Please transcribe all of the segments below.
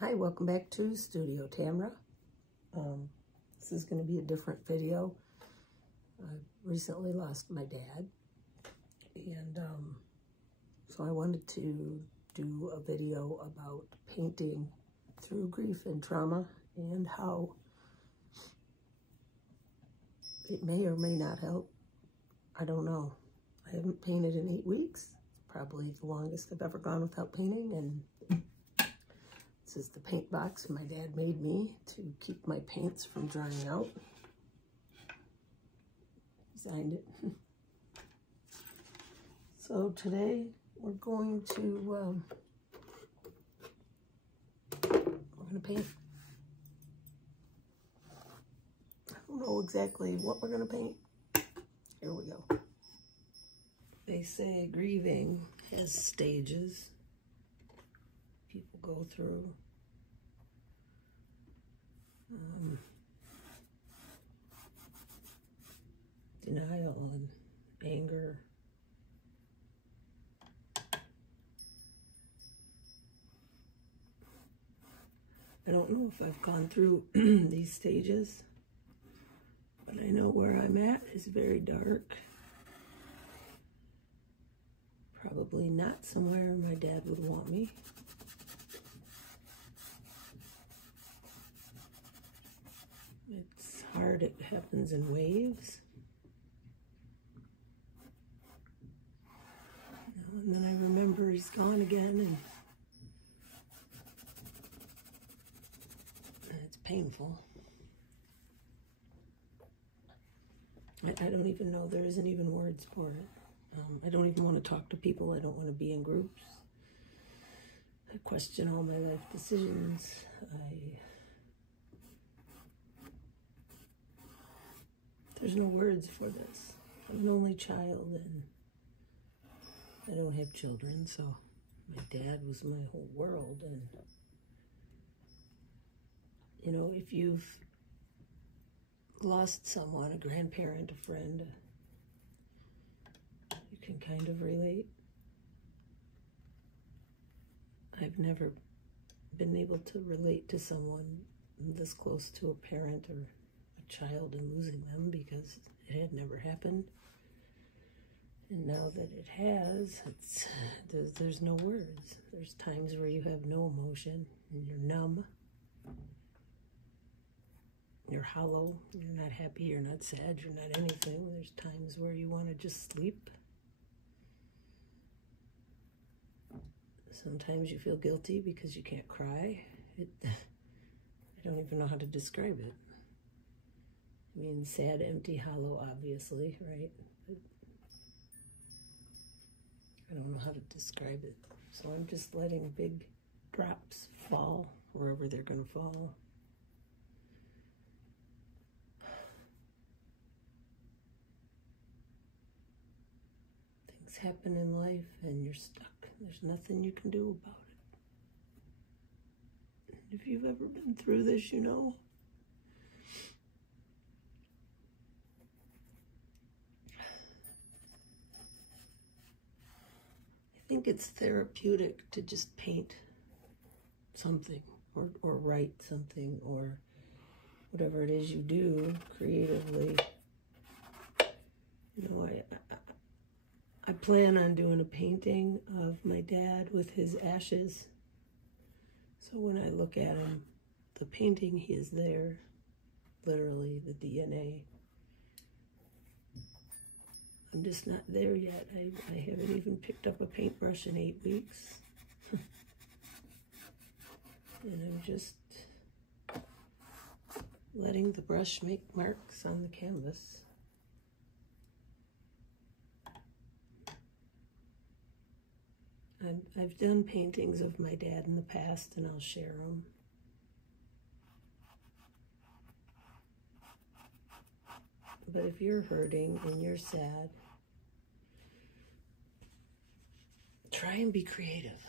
Hi, welcome back to Studio Tamera. This is going to be a different video. I recently lost my dad, and so I wanted to do a video about painting through grief and trauma and how it may or may not help. I don't know. I haven't painted in 8 weeks. Probably the longest I've ever gone without painting, and this is the paint box my dad made me to keep my paints from drying out. Designed it. So today we're going to paint. I don't know exactly what we're gonna paint. Here we go. They say grieving has stages people go through. Denial and anger. I don't know if I've gone through these stages, but I know where I'm at is very dark. Probably not somewhere my dad would want me. It's hard, it happens in waves. And then I remember he's gone again, and it's painful. I don't even know, there isn't even words for it. I don't even want to talk to people. I don't want to be in groups. I question all my life decisions. There's no words for this. I'm an only child, and I don't have children, so my dad was my whole world. And, you know, if you've lost someone, a grandparent, a friend, you can kind of relate. I've never been able to relate to someone this close to a parent or a child and losing them, because it had never happened. And now that it has, there's no words. There's times where you have no emotion and you're numb. You're hollow. You're not happy. You're not sad. You're not anything. There's times where you want to just sleep. Sometimes you feel guilty because you can't cry. I don't even know how to describe it. I mean, sad, empty, hollow, obviously, right? But I don't know how to describe it. So I'm just letting big drops fall wherever they're going to fall. Things happen in life and you're stuck. There's nothing you can do about it. If you've ever been through this, you know. I think it's therapeutic to just paint something or write something or whatever it is you do creatively. You know, I plan on doing a painting of my dad with his ashes. So when I look at him, the painting, he is there, literally, the DNA. I'm just not there yet. I haven't even picked up a paintbrush in 8 weeks. And I'm just letting the brush make marks on the canvas. I've done paintings of my dad in the past, and I'll share them. But if you're hurting and you're sad, try and be creative.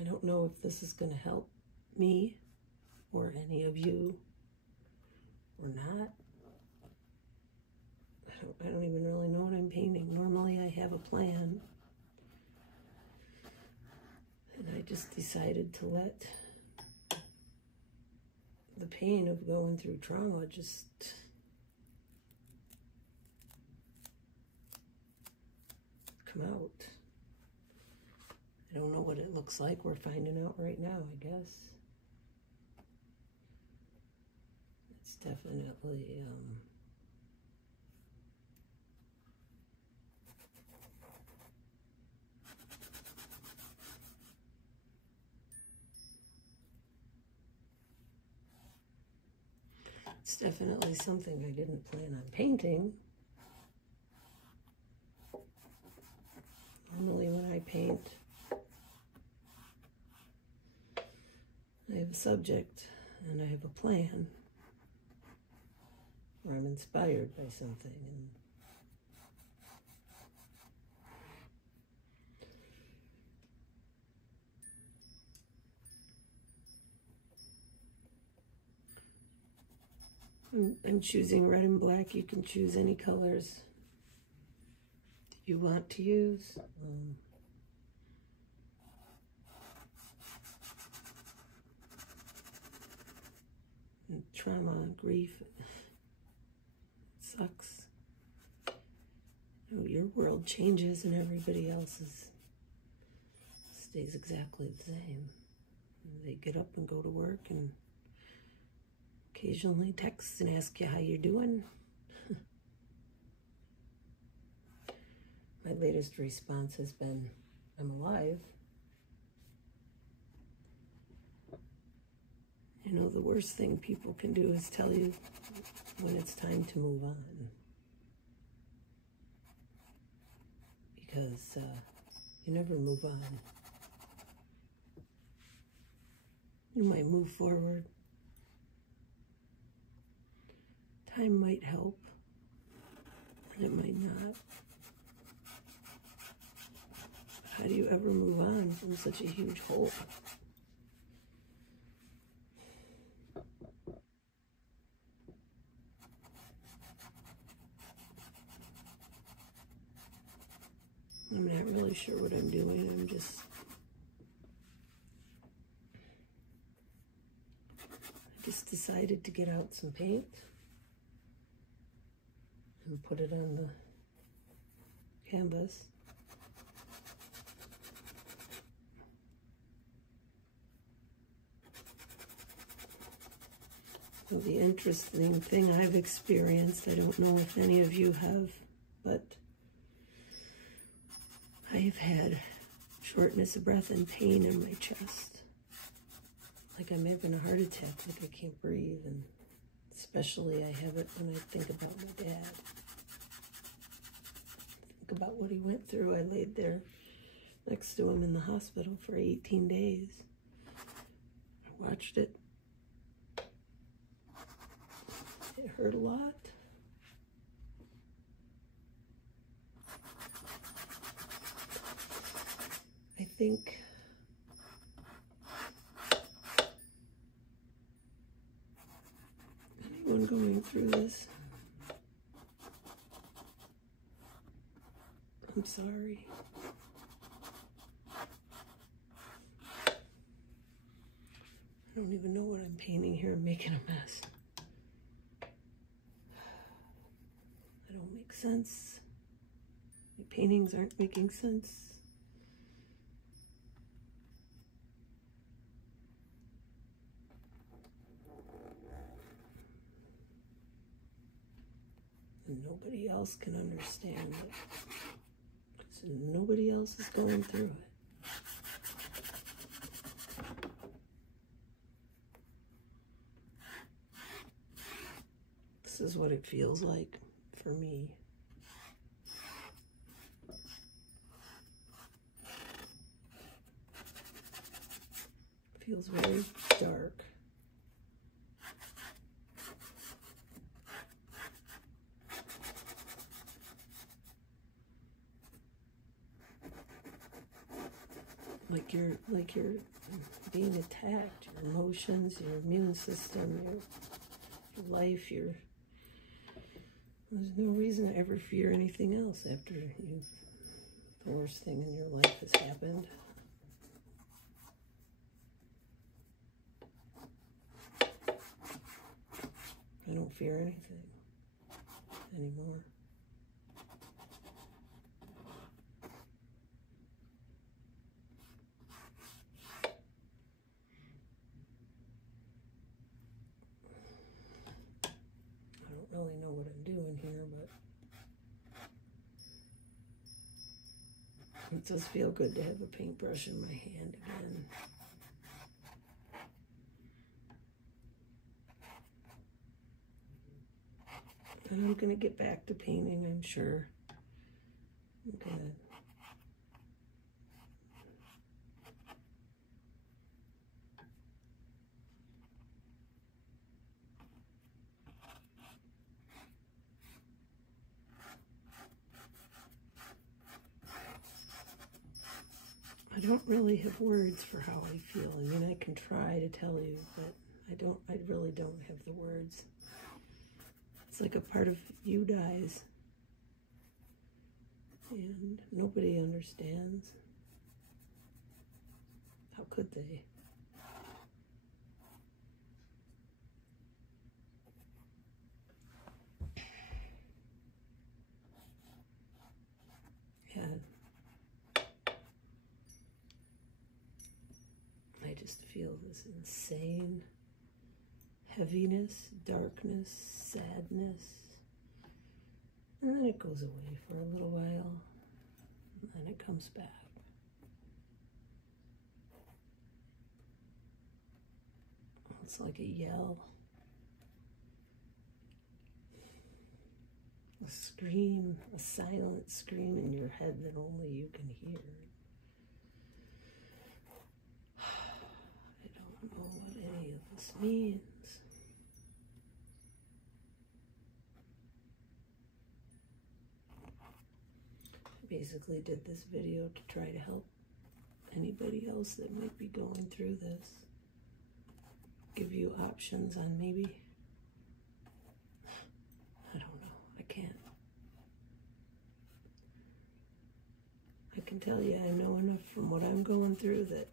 I don't know if this is going to help me or any of you or not. I don't even really know what I'm painting. Normally I have a plan. And I just decided to let the pain of going through trauma just come out. I don't know what it looks like. We're finding out right now, I guess. It's definitely, it's definitely something I didn't plan on painting. Normally when I paint, I have a subject and I have a plan, or I'm inspired by something. I'm choosing red and black. You can choose any colors that you want to use. And trauma, grief, sucks. You know, your world changes and everybody else's stays exactly the same. They get up and go to work and occasionally text and ask you how you're doing. My latest response has been, I'm alive. You know, the worst thing people can do is tell you when it's time to move on. Because you never move on. You might move forward. Time might help, and it might not. But how do you ever move on from such a huge hole? I'm not really sure what I'm doing. I just decided to get out some paint and put it on the canvas. Well, the interesting thing I've experienced, I don't know if any of you have, but I've had shortness of breath and pain in my chest. Like I'm having a heart attack, like I can't breathe, and especially I have it when I think about my dad. Think about what he went through. I laid there next to him in the hospital for 18 days. I watched it. It hurt a lot. I think anyone going through this, I'm sorry. I don't even know what I'm painting here. I'm making a mess. I don't make sense. My paintings aren't making sense. And nobody else can understand it. So nobody else is going through it. This is what it feels like for me. It feels very dark. like you're being attacked. Your emotions, your immune system, your life, there's no reason to ever fear anything else after the worst thing in your life has happened. I don't fear anything anymore. I don't really know what I'm doing here, but it does feel good to have a paintbrush in my hand again. And I'm going to get back to painting, I'm sure. I'm going to I don't really have words for how I feel. I mean, I can try to tell you, but I really don't have the words. It's like a part of you dies, and nobody understands. How could they? Yeah. I just feel this insane heaviness, darkness, sadness, and then it goes away for a little while, and then it comes back. It's like a yell, a scream, a silent scream in your head that only you can hear. I don't know what any of this means. I basically did this video to try to help anybody else that might be going through this. Give you options on maybe, I don't know, I can't. I can tell you I know enough from what I'm going through that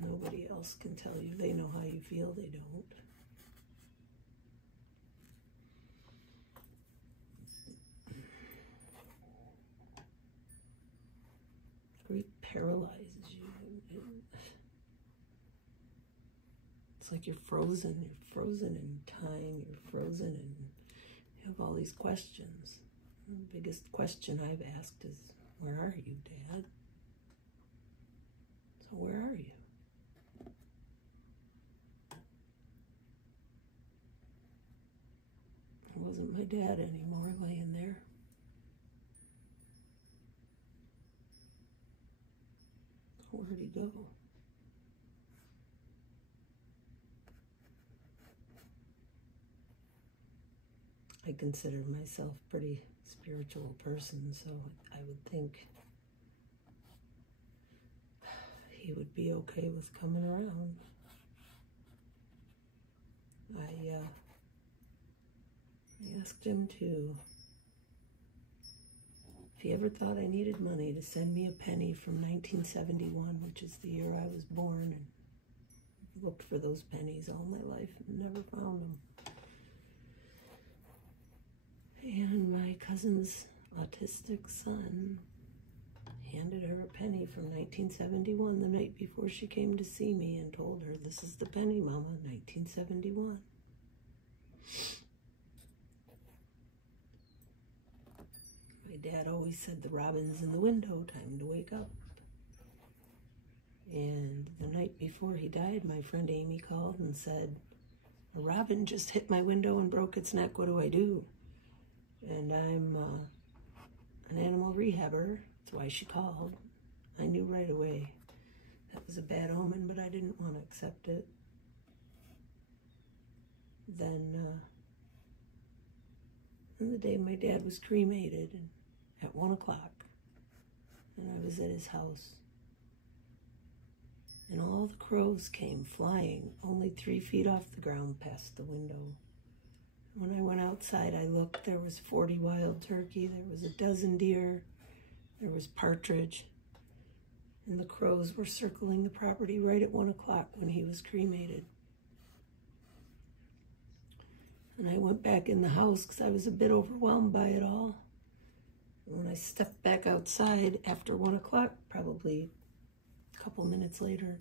nobody else can tell you. They know how you feel, they don't. Grief paralyzes you. It's like you're frozen in time, you're frozen, and you have all these questions. The biggest question I've asked is, where are you, Dad? So where are you? It wasn't my dad anymore laying there. Where'd he go? I consider myself a pretty spiritual person, so I would think he would be okay with coming around. I asked him to, if he ever thought I needed money, to send me a penny from 1971, which is the year I was born, and looked for those pennies all my life and never found them. And my cousin's autistic son handed her a penny from 1971 the night before she came to see me and told her, "This is the penny, Mama, 1971. My dad always said, "The robin's in the window, time to wake up." And the night before he died, my friend Amy called and said, "A robin just hit my window and broke its neck. What do I do?" And I'm an animal rehabber. That's why she called. I knew right away that was a bad omen, but I didn't want to accept it. Then the day my dad was cremated, and at 1 o'clock, and I was at his house, and all the crows came flying only 3 feet off the ground past the window. When I went outside, I looked. There was 40 wild turkey, there was a dozen deer, there was partridge, and the crows were circling the property right at 1 o'clock when he was cremated. And I went back in the house because I was a bit overwhelmed by it all. And when I stepped back outside after 1 o'clock, probably a couple minutes later,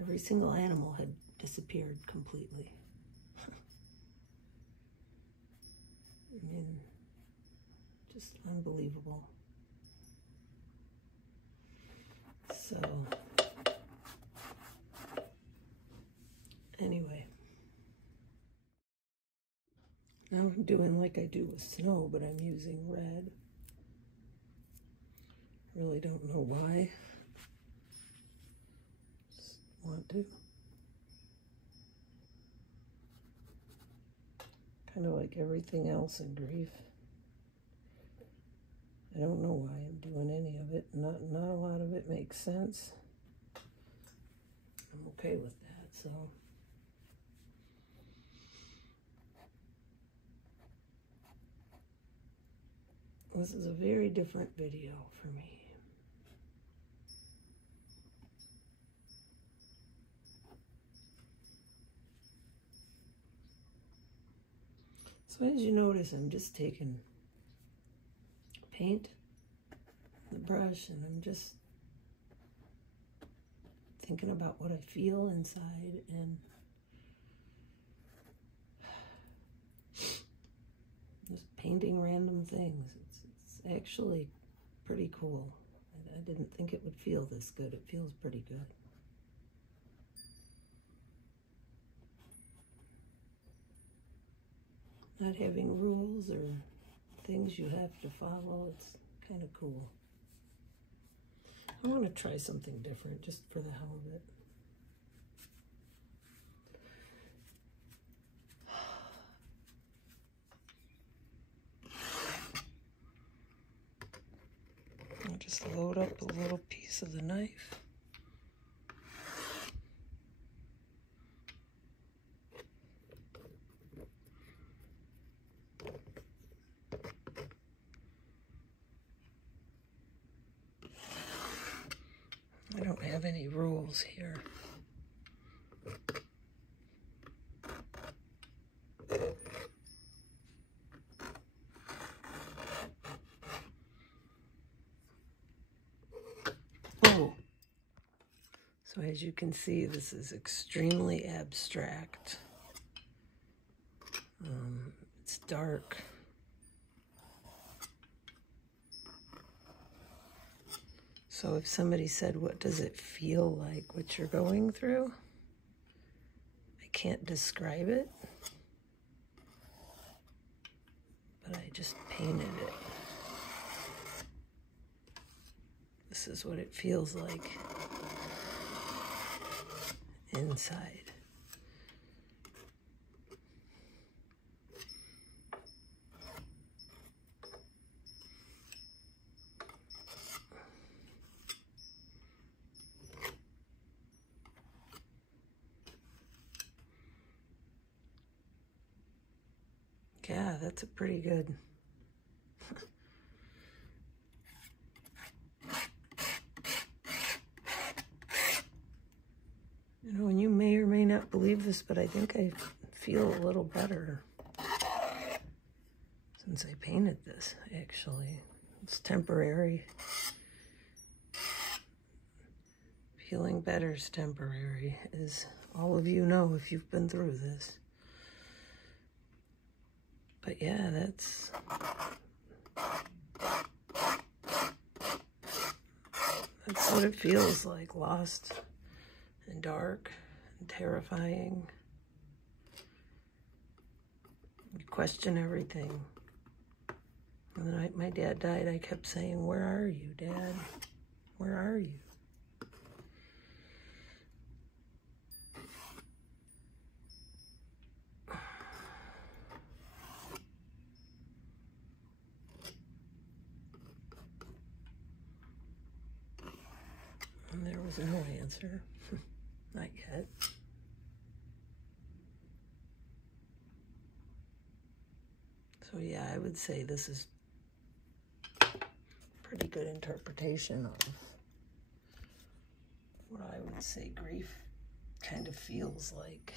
every single animal had disappeared completely. I mean, just unbelievable. So, anyway. Now I'm doing like I do with snow, but I'm using red. Really don't know why. Just want to. Kind of like everything else in grief. I don't know why I'm doing any of it. Not a lot of it makes sense. I'm okay with that, so. This is a very different video for me. So as you notice, I'm just taking paint, the brush, and I'm just thinking about what I feel inside and just painting random things. It's actually pretty cool. I didn't think it would feel this good. It feels pretty good. Not having rules or things you have to follow, it's kind of cool. I want to try something different just for the hell of it. I'll just load up a little piece of the knife. I don't have any rules here. Oh, so as you can see, this is extremely abstract. It's dark. So if somebody said, what does it feel like, what you're going through? I can't describe it, but I just painted it. This is what it feels like inside. Yeah, that's a pretty good. You know, and you may or may not believe this, but I think I feel a little better since I painted this, actually. It's temporary. Feeling better is temporary, as all of you know if you've been through this. But yeah, that's what it feels like, lost and dark and terrifying. You question everything. And the night my dad died, I kept saying, "Where are you, Dad? Where are you?" And there was there's no answer. Not yet. So yeah, I would say this is pretty good interpretation of what I would say grief kind of feels like.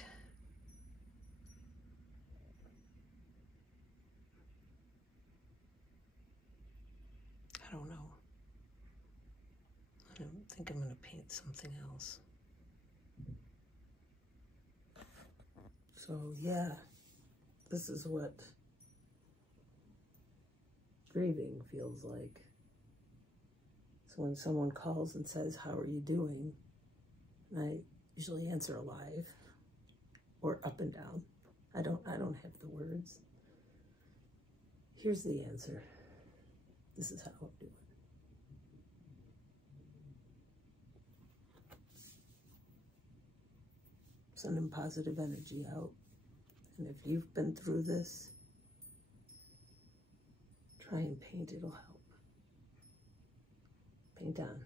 I don't know. I don't think I'm going to paint something else. So yeah, this is what grieving feels like. So when someone calls and says, "How are you doing?" and I usually answer alive or up and down. I don't have the words. Here's the answer. This is how I'm doing. Sending positive energy out. And if you've been through this, try and paint, it'll help. Paint on.